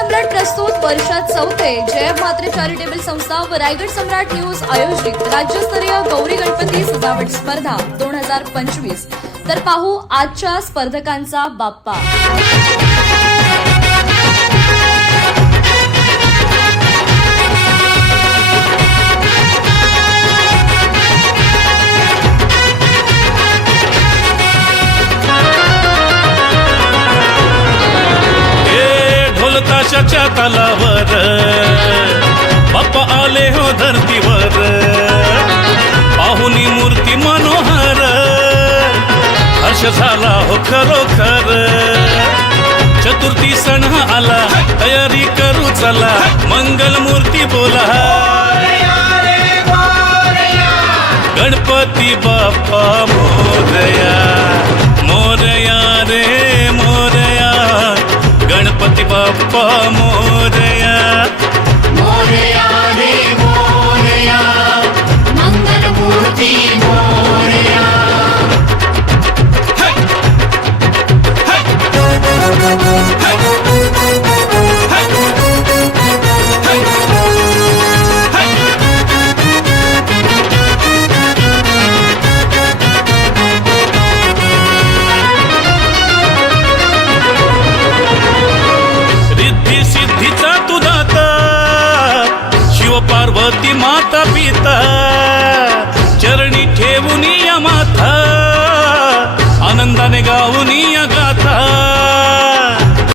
सम्राट प्रस्तुत वर्षात चौथे जय म्हात्रे चॅरिटेबल संस्था व रायगड सम्राट न्यूज आयोजित राज्यस्तरीय गौरी गणपती सजावट स्पर्धा 2025। तर पाहू आजच्या स्पर्धकांचा बाप्पा। ताशाच्या तालावर बाप्पा आले हो धरतीवर, पाहुनी मूर्ती मनोहर, हर्ष झाला हो खरोखर। चतुर्थी सण आला, तयारी करू चला, मंगल मूर्ती बोला, गणपती बाप्पा मोरया, मोरया रे मोरया, गणपती बाप्पा मोरया, मोरया रे मोरया, मंगल मूर्ती मोरया। सिद्धीचा तू दाता, शिव पार्वती माता पिता,